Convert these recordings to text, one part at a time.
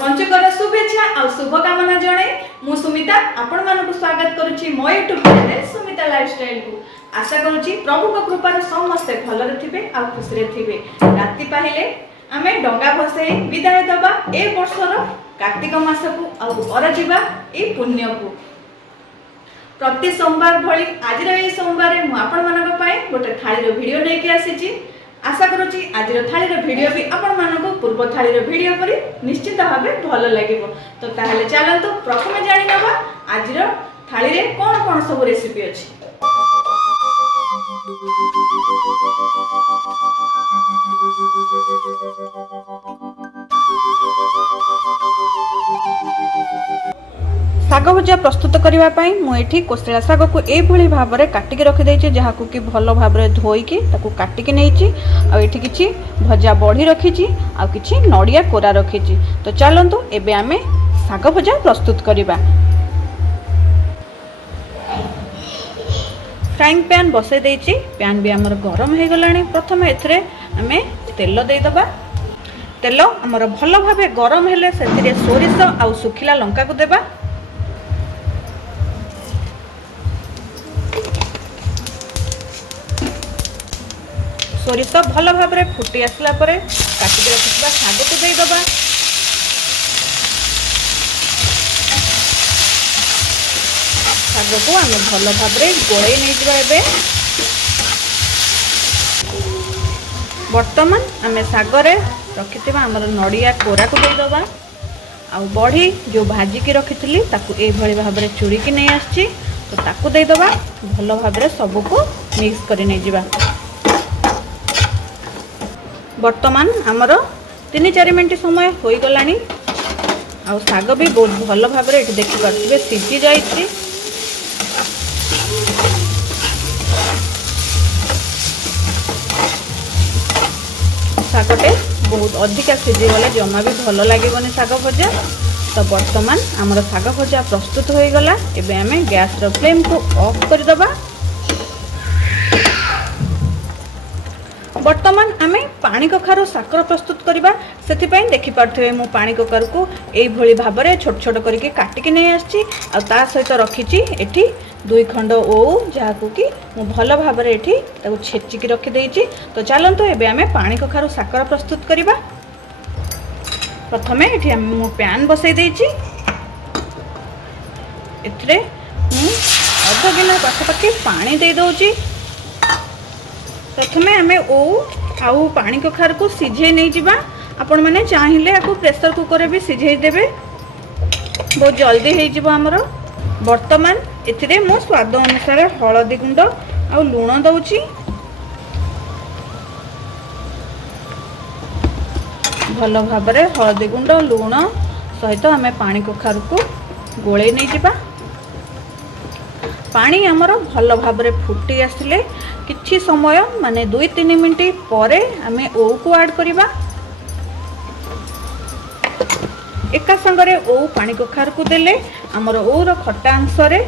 पंचकर शुभेच्छा और शुभकामना जणाई मु सुमिता आपण मानक स्वागत करुछि मो यूट्यूब चैनल सुमिता लाइफस्टाइल को। आशा करुछि प्रभु को कृपार समस्ते भलरे थिबे आ खुशी रे थिबे। राति पाहिले आमे डंगा भसई विदाय दबा ए वर्षर कार्तिक मास को आ अरजिबा ए पुण्य को। प्रति सोमवार भली आज ए सोमवार मु आपण मानक पय गोटे थाली वीडियो लेके आसीछि। आशा करुछि आज थाली वीडियो भी आपण मानक पूर्व थाली वीडियो परि निश्चित भावे भल लागिबो। तो ताहले चलंतु प्रथमे जानि नबा आज थाली रे कोन कोन सब रेसिपी अछि। साग भजा प्रस्तुत करने मुझे कोसला साग को यही भाव में काटिक रखिदे जहाँ कि भल भाव में धोईकी काटिक नहीं आठी कि भजा बढ़ी रखी कि नड़िया कोरा रखी। तो चलतु एबे आमे साग भजा प्रस्तुत करवा। फ्राइंग पैन बसई देछि, पैन भी आमर गरम हो गलानी। प्रथम एथरे आमे तेल देदबा। तेल आमर भल भाव गरम हेले सेथिरे सोरिष आ सुखिला लंका को देबा। सोरिष भल भाव में फुटी आसला परे काटिक रखिथिबा साग को देदबा। साग को आम भल भाव में गोलई नहीं जावा। एबे वर्तमान आम सागरे रखिथिबा हमर नड़िया कोरा को देदबा। आ बढ़ी जो भाजिकी रखी ताकू एभली भाव में चूड़ी की नहीं आछि। तो ताकू देदबा भल भाव में सबको मिक्स कर नहीं जावा। वर्तमान आमर 3-4 मिनट समय हो गलानी। आ साग भी बहुत भल भाव में देखि पार्थिबे सिझी जाइछि। सागटे बहुत अधिका सिझी गले जमा भी भल लगे साग भजा। तो वर्तमान आमर साग भजा प्रस्तुत हो गला। एबे आमे गैस रो फ्लेम को ऑफ कर दबा। वर्तमान आमे पानी कखारु साकर प्रस्तुत करबा। सेति पई देखि पारथबे मु पानी कखारु को एई भली भाव रे छोट छोट करके काटिक नै आछि। आ ता सहित रखिछि एठी 2 खंड ओउ जाहाकू कि मु भल भाव रे एठी ताकू छेचिक रखि देइछि। तो चलंतु एबे आमे पानी कखारु साकर प्रस्तुत करबा। प्रथमे एठी मु पैन बसै देइछि। एथरे मु आधा गिलास पाखापाखि पानी दे दउछि। प्रथमे आमे ओउ आउ पानी कखार को सिझे नहीं जिबा। आपण माने चाहिए आपको प्रेशर कुकर भी सिझे देबे, बहुत जल्दी हो जिवो हमर। वर्तमान एथिरे मो स्वाद अनुसार हळदी गुंड आ लूण दउछि। भल भाव में हळदी गुंड लूण सहित आमे पानी कखार को गोले नहीं जिबा। पानी आमर भल भाव में फुटी आसिले किछि समय माने 2-3 मिनट परे आमे ओउ को ऐड करिबा। एका संगरे ओउ पानी कखार को देले आमर ओउर खट्टा अंश रे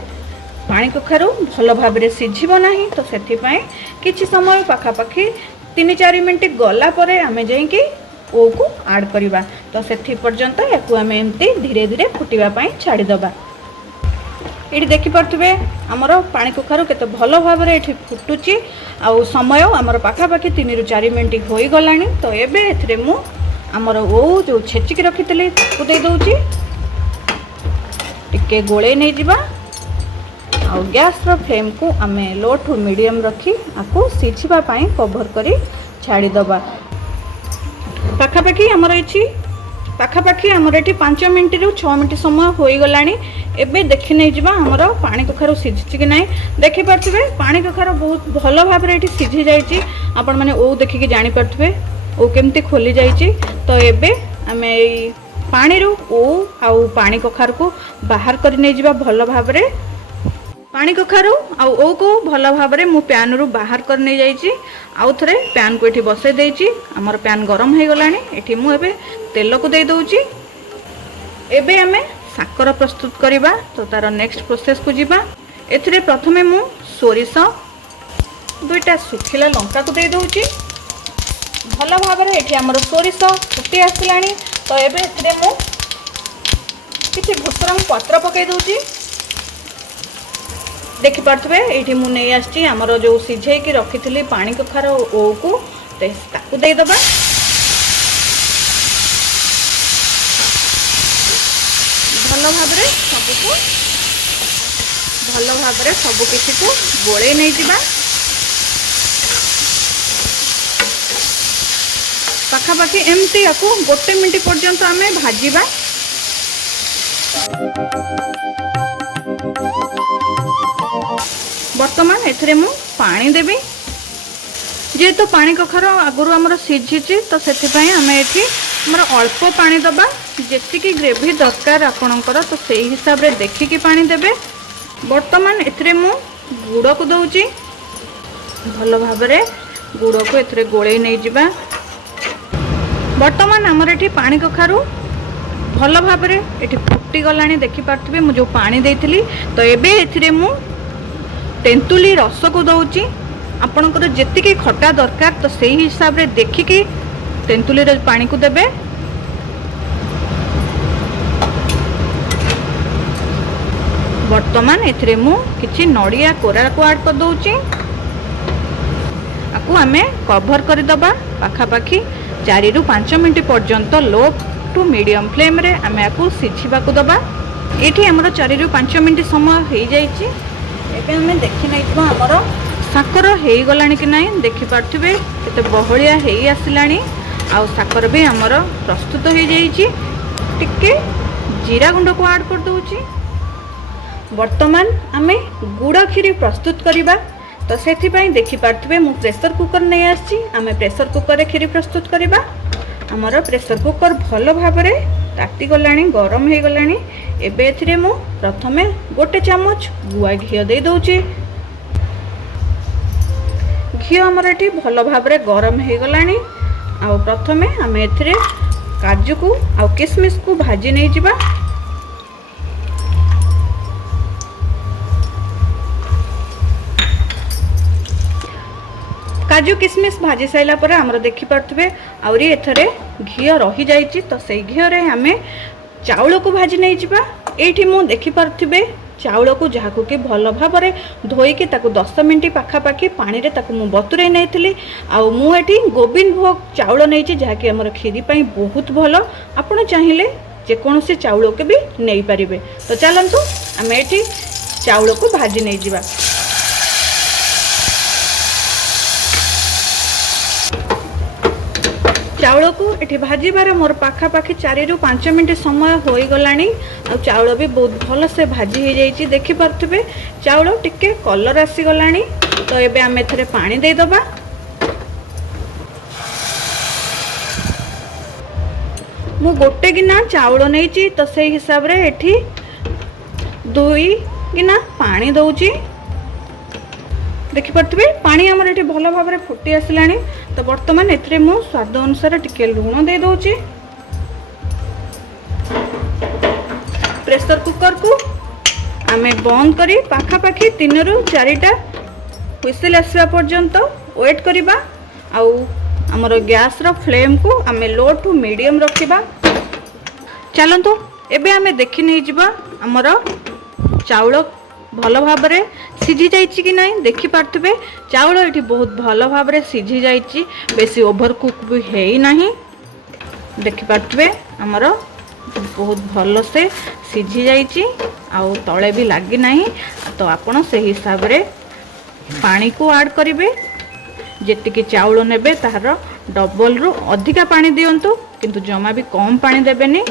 पानी कखारु भल भाव में सिझिबो नाही। तो सेथि पय किछि समय पाखापाखि 3-4 मिनट गला परे आमे जाई कि ओउ को ऐड करिबा। तो सेथि पर्यंत याकू आमे एमती धीरे धीरे फुटिबा पय छाडी दबा। ये देखि पार्थिबे आमर पानी कखारु केते भल भाव में एठी फुटुची। आउ समय आमर पाखापाखि 3-4 मिनट हो गलानी। तो एबे एथरे मु आमर ओउ जो छेचिक रखितले ताकू दे दउची। टिके गोळे नै जिबा। आउ गैस रो फ्लेम को आमे लो टू मीडियम रखी आकू सिझिबा पई कवर करी छाडी दबा। पाखापाखि आमर एठी 5 मिनट रु 6 मिनट समय हो गलानी। एबे देखि नै जिबा हमर पानी कखारु सिझिछि कि नै। देखि पारथिबे पानी कखारु बहुत भल भाव रे एठी सिझि जाइछि। आपण माने ओ देखि कि जानि पारथिबे ओ केमती खोली जाइछि। तो एबे हमें पानी रु ओ आउ पानी कखारु को बाहर कर नै जिबा भल भाव रे। पानी कखारु आउ ओ को भल भाव रे मु पैन रु बाहर कर नै जाइछि। आउ थरे पैन को एठी बसै देइछि। हमर पैन गरम हो गलानी। एठी मु एबे तेल को दे दउछि। एबे हमें साकर प्रस्तुत करवा। तो तार नेक्स्ट प्रोसेस को जीवा। एथिरे प्रथमे मु सोरिष 2टा सुखिला लंका को दे दउछि। भल भाव में ये आमर सोरिष फुटी आसलानी। तो एबे एथिरे मु किसी भुसरंग पत्र पकई दूची। देखि पार्थिबे एठी मु नै आछि हमर जो सिझे की रखिथिली पानी कखार ओ को ताकू दे दबा। भल भाबरे सबु किसी को गोळे नै जिबा। पाखापाखि एमती याकू 1 मिनिट पर्यंत आमे भाजीबा। वर्तमान एथरे मु पानी देबी। जेहेतु पानी कखार आगुरु हमर सिझिची तो सेथिपाई आमे एठी हमर अल्प पानी दबा। जेतिकी ग्रेवी दरकार आपणकर तो सेही हिसाब रे देखिकी पानी देबे। वर्तमान एथरे मु गुड़ को दउची। भल भाबरे गुड़ को एथरे गोळेई नै जिबा। वर्तमान हमर एठी पानी कखारु भल भाबरे एठी फुटी गलानी। देखि पारथिबे मु जो पानी देइथिली तो एबे एथिरे मु तेंतुली रस को दउची। आपणकर जेतिकी खट्टा दरकार तो सेही हिसाब रे देखिकी तेंतुली रे पानी को देबे। वर्तमान एथिरे मु किछि नड़िया कोरा को ऐड कर दउची। आकु हमें कवर कर दबा पाखापाखि 4 रु 5 मिनिट पर्यंत लो टू मीडियम फ्लेम रे हमें आकु सिझिबा को दबा। एठी हमर 4 रु 5 मिनिट समय हो जाइछि। एबे हमें देखि नैथिबा हमर साकर हेई गलानी कि नाही। देखि पारथिबे केते बहलिया हेई आसिलानी। आ साकर भी हमर प्रस्तुत हो जाइछि। टिके जीरा गुंड को ऐड कर दउछि। वर्तमान आमे गुड़ खीरी प्रस्तुत करिबा। तो सेथिपाई देखि पारथिबे मु प्रेशर कुकर नै आछि। आमे प्रेशर कुकर रे खीरी प्रस्तुत करिबा। हमर प्रेशर कुकर भल भाबरे ताती गलानी, गरम हे गलानी। एबे एथिरे मु प्रथमे 1 चामच गुआ घियो दे दउची। घियो हमर एठी भल भाबरे गरम हे गलानी। आ प्रथमे आमे एथिरे काजू को आ किशमिश को भाजी नै जिबा। काजू किशमिश भाजी साइला पर हमर देखि पारथिबे आउरी एथरे घियो रही जाइछि। तो सेई घियो रे हमें चाउल को भाजी नै जिबा। एठी मु देखि पारथिबे चाउल को जाहाकू कि भल भाबरे धोई के ताकू 10 मिनिट पाखापाखि पानी रे ताकू मु बतुरै नैथिली। आ मु एठी गोविंद भोग चाउल नैछि जाहाकि हमर खीरी पई बहुत भलो। आपण चाहिले जे कोनोसी चाउल के भी नै परिबे। तो चलंतु हमें एठी चाउल को भाजी नै जिबा। चाउल को एठी भाजी बारे मोर पाखापाखि 4 रु 5 मिनिट समय हो गलानी। आ चाउल भी बहुत भल से भाजी हो जाइछि। देखि पारथिबे चाउल टिके कलर आसी गलानी। तो एबे आमे एथरे पानी दे दबा। मु गोटे गिना चाउल नैछि तो सेही हिसाब रे एठी 2 गिना पानी दउछि। देखि पारथिबे पानी हमर एठी भल भाबरे फुटी आसिलानी। तो वर्तमान एथरे मु स्वाद अनुसार टिके लूण दे दउछि। प्रेशर कुकर को आमे बंद करी पाखापाखि 3 रु 4टा हुइसेल आसवा पर्यंत वेट करिबा। आउ हमर गैस रो फ्लेम को आमे लो टू मीडियम रखिबा। चलंतु एबे आमे देखि नै जिबा हमर चाउल भल भाबरे सिझी जाइछि कि नाही। देखि पारथिबे चाउल एठी बहुत भल भाबरे सिझी जाइछि। बेसी ओभर कुक भी हेई नाही। देखि पारथिबे हमर बहुत भल से सिझी जाइछि। आउ तळे भी लागि नाही। तो आपण से हिसाब रे पानी को ऐड करिवे। जेतिकी चाउल नेबे तार डबल रु अधिका पानी दियंतु। किंतु जमा भी कम पानी देबेनी।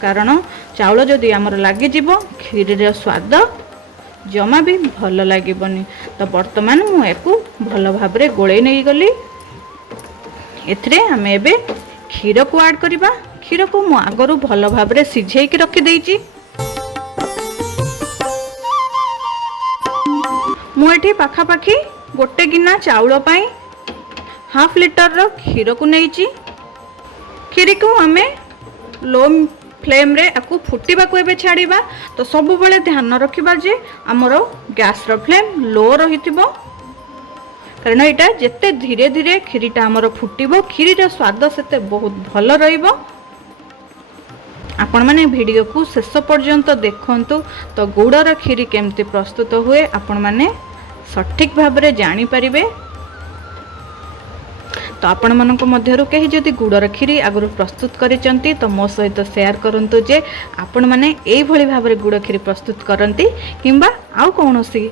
कारण चाउल जदि हमर लागि जिवो खीरी रे स्वाद जमा भी भल लागिबनी। तो वर्तमान मु एको भल भाबरे गोळेई नै गली। एथरे हमें एबे क्षीर को ऐड करिबा। क्षीर को मु आगरु भल भाबरे सिझेई के रखि देइची। मु एठी पाखापाखि गोटे गिना चाउल पाई हाफ लीटर रो क्षीर को नैची। क्षीर को हमें लो फ्लेम रे आकु फुटिबा को एबे छाड़ीबा। तो सब बेले ध्यान रखिबा जे हमर गैस रो फ्लेम लो रहितिबो। कारण एटा जेते धीरे धीरे खीरीटा हमर फुटिबो खीरी रो स्वाद सेते बहुत भल रहिबो। आपण मैंने वीडियो को शेष पर्यंत देखंतु तो गुड़र खीरी केमती प्रस्तुत हुए आपण मैंने सठिक भाव में जानी पारिबे। तो आपण मानक मध्यरु कहीं जदि गुड़र खीरी आगु प्रस्तुत करिसंती तो मो सहित शेयर करंतु जे आपण माने एई भली भाव में गुड़ खीरी प्रस्तुत करंती किंबा आउ कोनोसी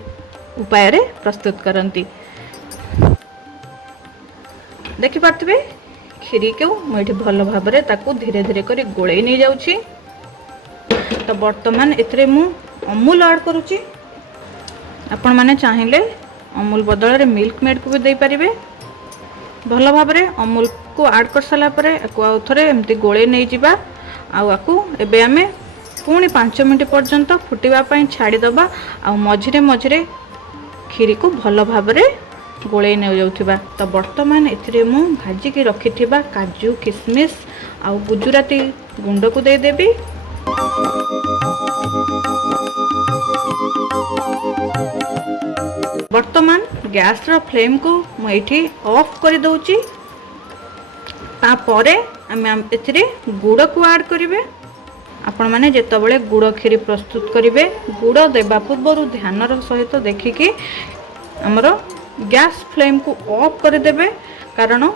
उपाय रे प्रस्तुत करंती। देखि पारथिबे खीरी को मुझे भल भाव में ताकू धीरे धीरे करी गोले नहीं जाउची। तो वर्तमान एथरे मु अमूल ऐड करूची। आपण माने चाहिले अमूल बदल रे मिल्क मेड को भी दे पारिबे। भल भाव में अमूल को ऐड कर साला परे आकु आउ थरे एमती गोले नहीं जिबा। आकु एबे आमे पुणी 5 मिनट पर्यंत फुटिबा पई छाड़ी दबा। आ मझिरे मझिरे खीरी को भल भाव में गोले नहीं जाउथिबा। तो वर्तमान एथिरे मु भाजी की रखिथिबा काजू किशमिश आ गुजराती गुंड को दे देबी। वर्तमान गैस रो फ्लेम को मु एठी ऑफ कर दउची। तापरे आमे एथिरे गुड़ को ऐड करिवे। आपण माने जेतबेले गुड़ खीरी प्रस्तुत करिवे गुड़ देबा पूर्व ध्यान सहित देखिकी हमरो गैस फ्लेम को ऑफ कर देबे। कारण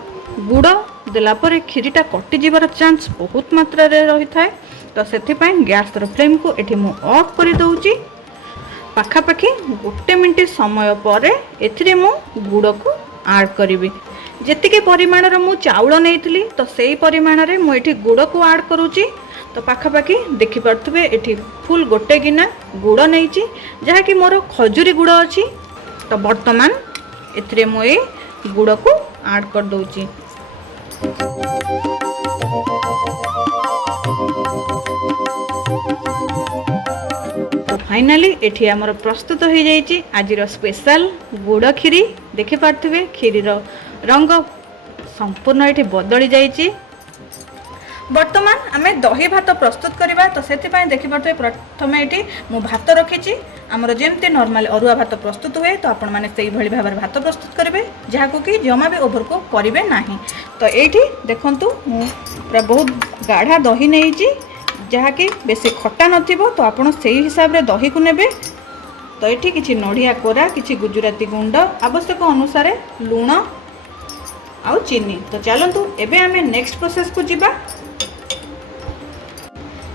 गुड़ देला परे खीरीटा कटि जीवार चांस बहुत मात्रा रे रही थाए। तो सेथि पई गैस रो फ्लेम को एठी मु ऑफ कर दउची। पाखापाखि 1 मिनिट समय पर एथिरे मु गुड़ को ऐड करिवि। जेतिके परिमाण रो मु चाउल नेइथिली तो सेही परिमाण रे मु एठी गुड़ को ऐड करूची। तो पाखापाखि देखि पारथुबे एठी फुल 1 गिना गुड़ नेइची जहा कि मोर खजूरी गुड़ अछि। तो वर्तमान एथिरे मु ए गुड़ को ऐड कर दउची। तो फाइनली एठी हमर प्रस्तुत हो जाइए आज स्पेशल गुड़ खीरी। देखि पारथिबे खीरी रंग संपूर्ण एठी बदली जाइए। वर्तमान आमे दही भात प्रस्तुत करवा। तो से देखि पारथिबे प्रथम एठी मु भात रखिची। आमर जेमती नॉर्मल अरुआ भात प्रस्तुत हुए तो आपण माने सेही भली भाव भात प्रस्तुत करेंगे जहाँ को कि जमा भी ओभर को करेंगे नहीं। तो ये देखंतु मु पूरा बहुत गाढ़ा दही नहीं जहाँ कि बेसी खट्टा नथिबो। तो आपण सेही हिसाब रे दही को नेबे। तो ये किछि नड़िया कोरा किछि गुजराती गुंड आवश्यक अनुसार लूण आउ चीनी। तो चलतु एबे आमे नेक्स्ट प्रोसेस को जिबा।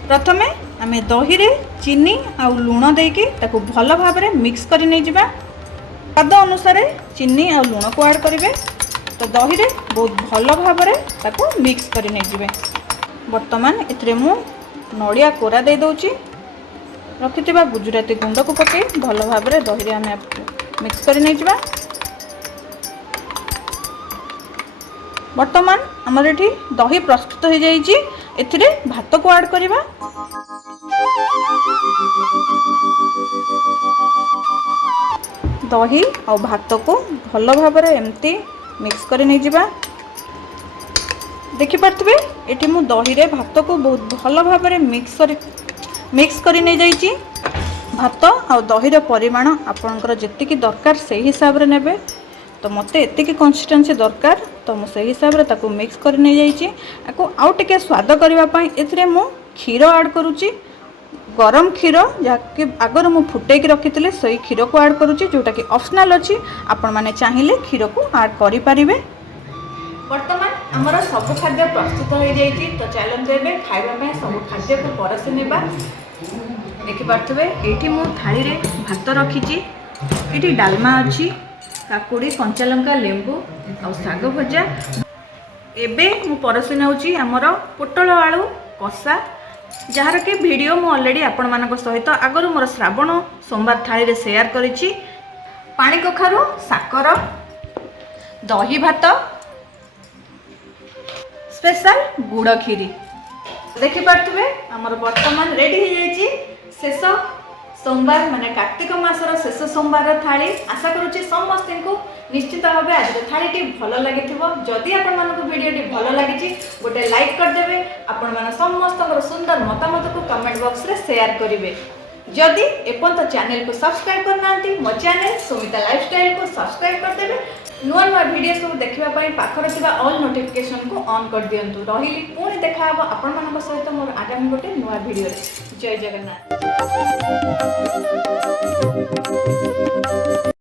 प्रथमे आमे दही रे चीनी आउ लूण देके ताको भल भाव में मिक्स करि नै जिबा। स्वाद अनुसार चीनी आउ लूण को ऐड करिवे। तो दही रे बहुत भल भाव में ताको मिक्स करि नै जिबे। वर्तमान एथरे मु नड़िया कोरा दे दउची। रखिथिबा गुजराती गुंड को पके भल भाव में दही रे आमे मिक्स करि नै जिबा। वर्तमान हमर एठी दही प्रस्तुत हो जाइए। एथिरे भात को ऐड करिबा। दही और भात को भल भाव में एमती मिक्स कर नहीं जिबा। देखि पारथिबे एठी मु दही रे भात को बहुत भल भाव में मिक्स कर नहीं जाइए। भात और दही रे परिमाण आपनकर जेतिकी दरकार से हिसाब रे नेबे। तो मते एतिकी कंसिस्टेंसी दरकार तो मु से हिसाब रे ताको मिक्स कर नहीं जाइए। आको आउ टिके स्वाद करबा पई एथिरे मु क्षीर ऐड करूची। गरम क्षीर जहाँकि आगर मु फुटे की रखी से क्षीर को ऐड करुच्ची जोटा कि ऑप्शनल अच्छी। आपण माने चाहिए क्षीर को ऐड करि परिबे। वर्तमान आमर सब खाद्य प्रस्तुत हो जाइए। तो चलते एबे खाइबा सब खाद्य को परसी नेबा। देखि पारथबे एठी मु थाली रे भात रखीची। एठी डालमा अच्छी काकुड़ी कंचा लंका लेंबू और साग भजा। एबे मु परसी नउची आमर पोटल आलू कषा जार कि वीडियो मु ऑलरेडी आपण मानक सहित आगरू मोर श्रावण सोमवार थाली रे शेयर करिछि। पानी कखारू साकर दही भात स्पेशल गुड़ खीरी देखि पारथुबे हमर वर्तमान रेडी हो जाइछि। शेष सोमवार माने कार्तिक मासर शेष सोमवार थाली आशा करुच्ची समस्त को निश्चित भाव आज थाली भल लगी। जदि आपको वीडियो भल लगी गोटे लाइक करदे। आपण मैंने समस्त सुंदर मतामत को कमेंट बॉक्स रे शेयर करेंगे। जदि एपर्यंत चैनल को सब्सक्राइब करना मो चैनल सुमिता लाइफस्टाइल को सब्सक्राइब करदे। नुआ नुआ वीडियो सब देखा पाखर थिबा ऑल नोटिफिकेशन को ऑन कर दियंतु। रहिली पुणी देखा हबो आपण मानक सहित मोर आगामी गोटे नुआ वीडियो। जय जगन्नाथ।